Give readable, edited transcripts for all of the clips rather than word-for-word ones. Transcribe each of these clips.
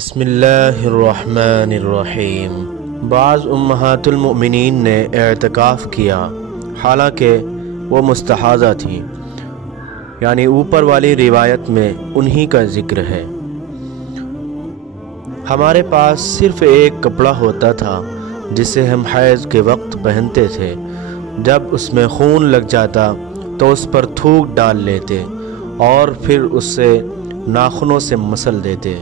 بسم اللہ الرحمن الرحیم۔ بعض امہات المؤمنین نے اعتکاف کیا حالانکہ وہ مستحاضہ تھیں، یعنی اوپر والی روایت میں انہی کا ذکر ہے۔ ہمارے پاس صرف ایک کپڑا ہوتا تھا جسے ہم حیض کے وقت پہنتے تھے۔ جب اس میں خون لگ جاتا تو اس پر تھوک ڈال لیتے اور پھر اس سے ناخنوں سے مسل دیتے۔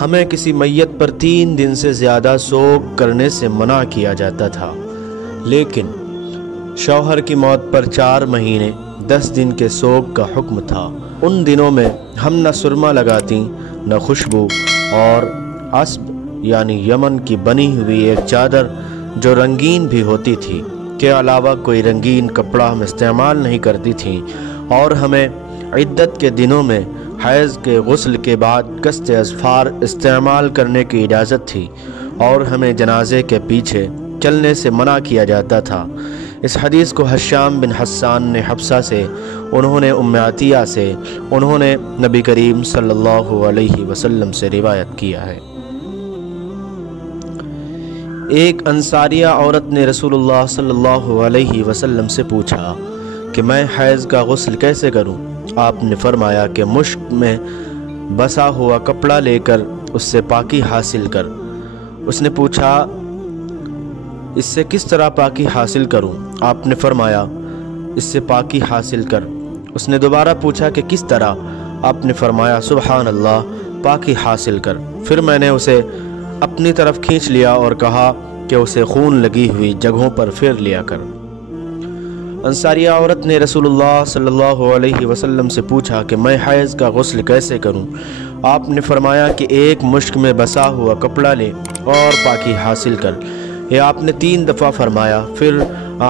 ہمیں کسی میت پر 3 دن سے زیادہ سوگ کرنے سے منع کیا جاتا تھا، لیکن شوہر کی موت پر 4 مہینے 10 دن کے سوگ کا حکم تھا۔ ان دنوں میں ہم نہ سرما لگاتی نہ خوشبو، اور عصب یعنی یمن کی بنی ہوئی ایک چادر جو رنگین بھی ہوتی تھی کے علاوہ کوئی رنگین کپڑا ہم استعمال نہیں کرتی تھیں، اور ہمیں عدت کے دنوں میں حیض کے غسل کے بعد قصد اظفار استعمال کرنے کی اجازت تھی، اور ہمیں جنازے کے پیچھے چلنے سے منع کیا جاتا تھا۔ اس حدیث کو حشام بن حسان نے حفصہ سے، انہوں نے ام عطیہ سے، انہوں نے نبی کریم صلی اللہ علیہ وسلم سے روایت کیا ہے۔ ایک انصاریہ عورت نے رسول اللہ صلی اللہ علیہ وسلم سے پوچھا کہ میں حیض کا غسل کیسے کروں؟ آپ نے فرمایا کہ مشک میں بسا ہوا کپڑا لے کر اس سے پاکی حاصل کر۔ اس نے پوچھا اس سے کس طرح پاکی حاصل کروں؟ آپ نے فرمایا اس سے پاکی حاصل کر۔ اس نے دوبارہ پوچھا کہ کس طرح؟ آپ نے فرمایا سبحان اللہ، پاکی حاصل کر۔ پھر میں نے اسے اپنی طرف کھینچ لیا اور کہا کہ اسے خون لگی ہوئی جگہوں پر پھیر لیا کر۔ انصاریہ عورت نے رسول اللہ صلی اللہ علیہ وسلم سے پوچھا کہ میں حیض کا غسل کیسے کروں؟ آپ نے فرمایا کہ ایک مشک میں بسا ہوا کپڑا لے اور پاکی حاصل کر۔ یہ آپ نے 3 دفعہ فرمایا۔ پھر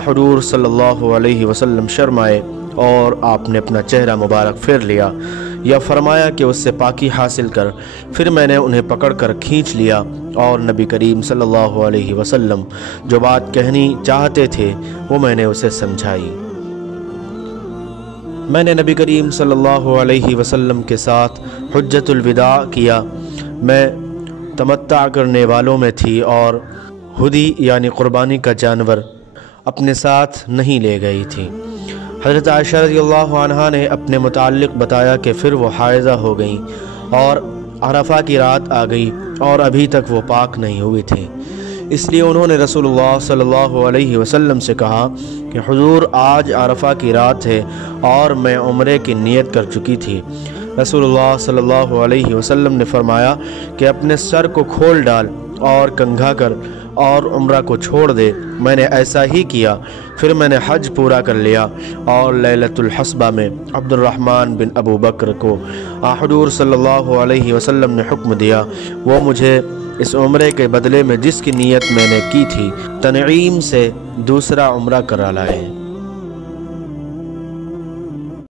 حضور صلی اللہ علیہ وسلم شرمائے اور آپ نے اپنا چہرہ مبارک پھیر لیا، یا فرمایا کہ اس سے پاکی حاصل کر۔ پھر میں نے انہیں پکڑ کر کھینچ لیا اور نبی کریم صلی اللہ علیہ وسلم جو بات کہنی چاہتے تھے وہ میں نے اسے سمجھائی۔ میں نے نبی کریم صلی اللہ علیہ وسلم کے ساتھ حجۃ الوداع کیا۔ میں تمتع کرنے والوں میں تھی اور ہدی یعنی قربانی کا جانور اپنے ساتھ نہیں لے گئی تھی۔ حضرت عائشہ رضی اللہ عنہا نے اپنے متعلق بتایا کہ پھر وہ حائضہ ہو گئیں اور عرفہ کی رات آ گئی اور ابھی تک وہ پاک نہیں ہوئی تھیں، اس لیے انہوں نے رسول اللہ صلی اللہ علیہ وسلم سے کہا کہ حضور آج عرفہ کی رات ہے اور میں عمرے کی نیت کر چکی تھی۔ رسول اللہ صلی اللہ علیہ وسلم نے فرمایا کہ اپنے سر کو کھول ڈال اور کنگھا کر اور عمرہ کو چھوڑ دے۔ میں نے ایسا ہی کیا۔ پھر میں نے حج پورا کر لیا اور لیلۃ الحصبہ میں عبد الرحمن بن ابو بکر کو حضور صلی اللہ علیہ وسلم نے حکم دیا، وہ مجھے اس عمرے کے بدلے میں جس کی نیت میں نے کی تھی تنعیم سے دوسرا عمرہ کرا لائے۔